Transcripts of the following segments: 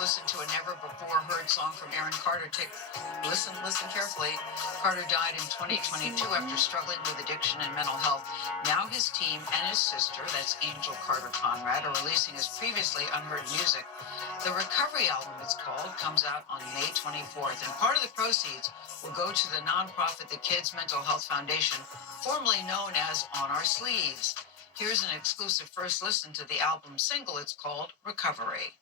listen to a never-before-heard song from Aaron Carter. Listen carefully. Carter died in 2022 after struggling with addiction and mental health. Now his team and his sister, that's Angel Carter Conrad, are releasing his previously unheard music. The Recovery album, it's called, comes out on May 24th, and part of the proceeds will go to the nonprofit, the Kids Mental Health Foundation, formerly known as On Our Sleeves. Here's an exclusive first listen to the album single. It's called Recovery.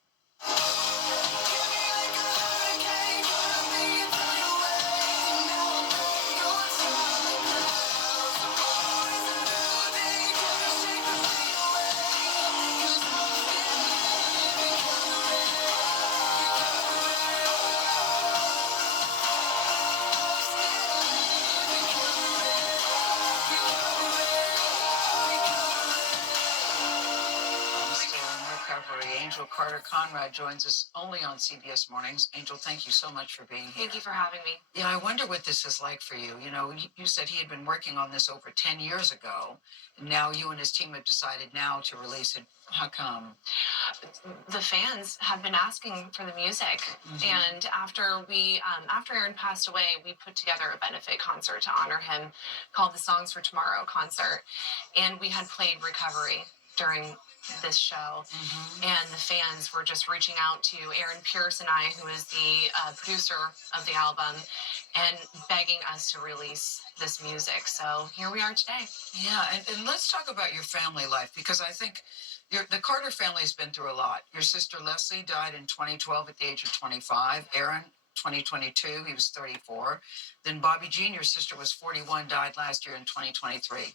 Angel Carter Conrad joins us only on CBS Mornings. Angel, thank you so much for being here. Thank you for having me. Yeah, I wonder what this is like for you. You know, you said he had been working on this over 10 years ago, and now you and his team have decided now to release it. How come? The fans have been asking for the music, and after Aaron passed away, we put together a benefit concert to honor him called the Songs for Tomorrow concert, and we had played Recovery during this show, and the fans were just reaching out to Aaron Pierce and I, who is the producer of the album, and begging us to release this music. So here we are today. Yeah, and let's talk about your family life, because I think the Carter family has been through a lot. Your sister Leslie died in 2012 at the age of 25. Aaron, 2022, he was 34. Then Bobby Jean, your sister, was 41, died last year in 2023.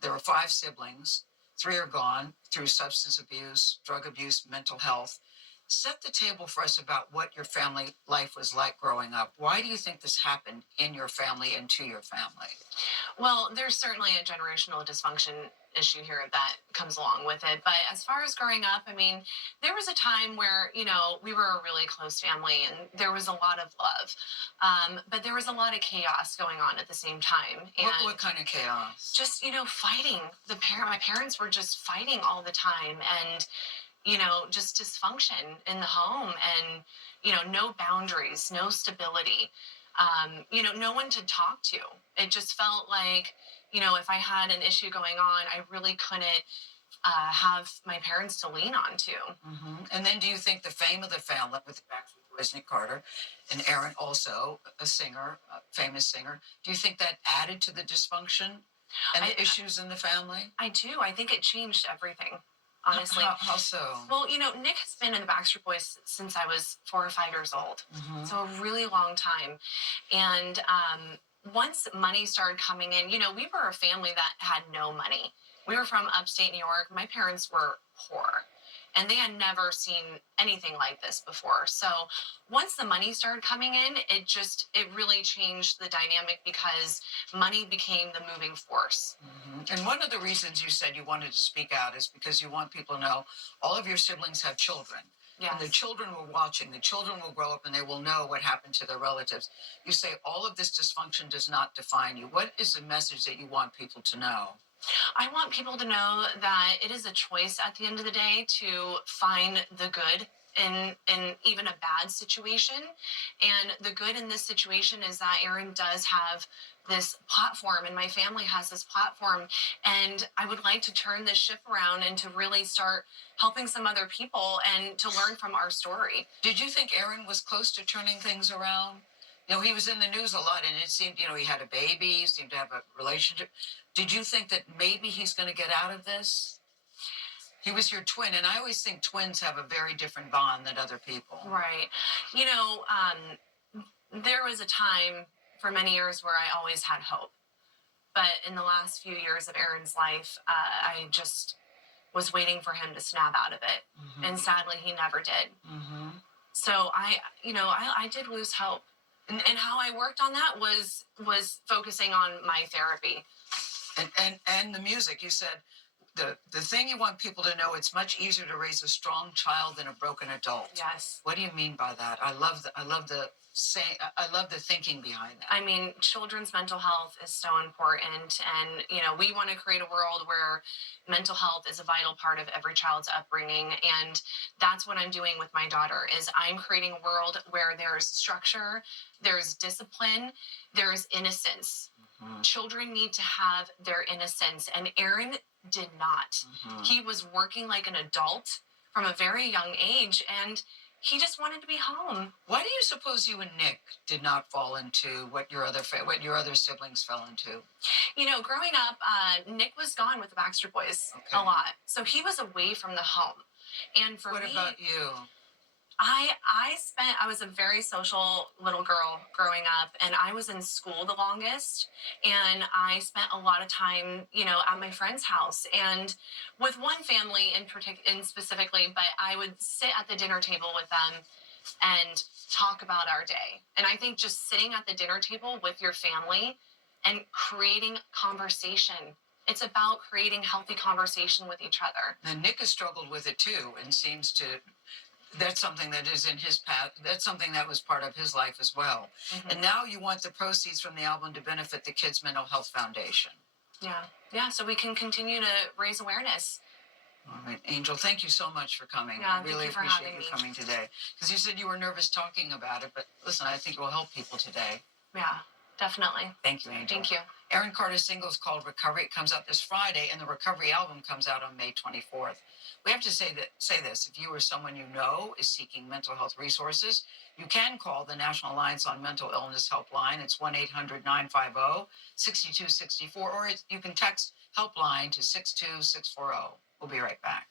There were 5 siblings. 3 are gone through substance abuse, drug abuse, mental health. Set the table for us about what your family life was like growing up. Why do you think this happened in your family and to your family? Well, there's certainly a generational dysfunction issue here that comes along with it. But as far as growing up, I mean, there was a time where, we were a really close family and there was a lot of love. But there was a lot of chaos going on at the same time. And what kind of chaos? Just, fighting. My parents were just fighting all the time, and just dysfunction in the home, and, no boundaries, no stability, no one to talk to. It just felt like, if I had an issue going on, I really couldn't have my parents to lean on to. And then do you think the fame of the family with the Backstreet Boys, Nick Carter, and Aaron also, a singer, a famous singer, do you think that added to the dysfunction and the issues in the family? I do. I think it changed everything. Honestly. How so? Well, Nick has been in the Backstreet Boys since I was 4 or 5 years old. So a really long time. And once money started coming in, we were a family that had no money. We were from upstate New York. My parents were poor, and they had never seen anything like this before. So once the money started coming in, it really changed the dynamic, because money became the moving force. And one of the reasons you said you wanted to speak out is because you want people to know all of your siblings have children. Yes. And the children were watching. The children will grow up and they will know what happened to their relatives. You say all of this dysfunction does not define you. What is the message that you want people to know? I want people to know that it is a choice at the end of the day to find the good in even a bad situation. And the good in this situation is that Aaron does have this platform, and my family has this platform, and I would like to turn this ship around and to really start helping some other people and to learn from our story. Did you think Aaron was close to turning things around? He was in the news a lot, and it seemed, he had a baby, he seemed to have a relationship. Did you think that maybe he's going to get out of this? He was your twin, and I always think twins have a very different bond than other people. Right. There was a time for many years where I always had hope. But in the last few years of Aaron's life, I just was waiting for him to snap out of it. And sadly, he never did. So I did lose hope. And how I worked on that was focusing on my therapy. And the music, you said the thing you want people to know, it's much easier to raise a strong child than a broken adult. Yes. What do you mean by that? I love the thinking behind that. I mean, children's mental health is so important, and we want to create a world where mental health is a vital part of every child's upbringing, and that's what I'm doing with my daughter. Is I'm creating a world where there's structure, there's discipline, there's innocence. Mm-hmm. Children need to have their innocence, and Aaron did not. Mm-hmm. He was working like an adult from a very young age, and he just wanted to be home. Why do you suppose you and Nick did not fall into what your other siblings fell into? Growing up, Nick was gone with the Backstreet Boys Okay. a lot, so he was away from the home. And for What me, about you? I was a very social little girl growing up, and I was in school the longest, and I spent a lot of time, at my friend's house and with one family in specifically, but I would sit at the dinner table with them and talk about our day. And I think just sitting at the dinner table with your family and creating conversation. It's about creating healthy conversation with each other. And Nick has struggled with it too, and seems to. That's something that is in his path. That's something that was part of his life as well. Mm-hmm. And now you want the proceeds from the album to benefit the Kids Mental Health Foundation. Yeah. So we can continue to raise awareness. All right, Angel, thank you so much for coming. Yeah, I really thank you for appreciate having you me. coming today. Because you said you were nervous talking about it, but listen, I think it will help people today. Yeah, definitely. Thank you, Angel. Thank you. Aaron Carter's single is called Recovery. It comes out this Friday, and the Recovery album comes out on May 24th. We have to say this. If you or someone you know is seeking mental health resources, you can call the National Alliance on Mental Illness helpline. It's 1-800-950-6264, or you can text helpline to 62640. We'll be right back.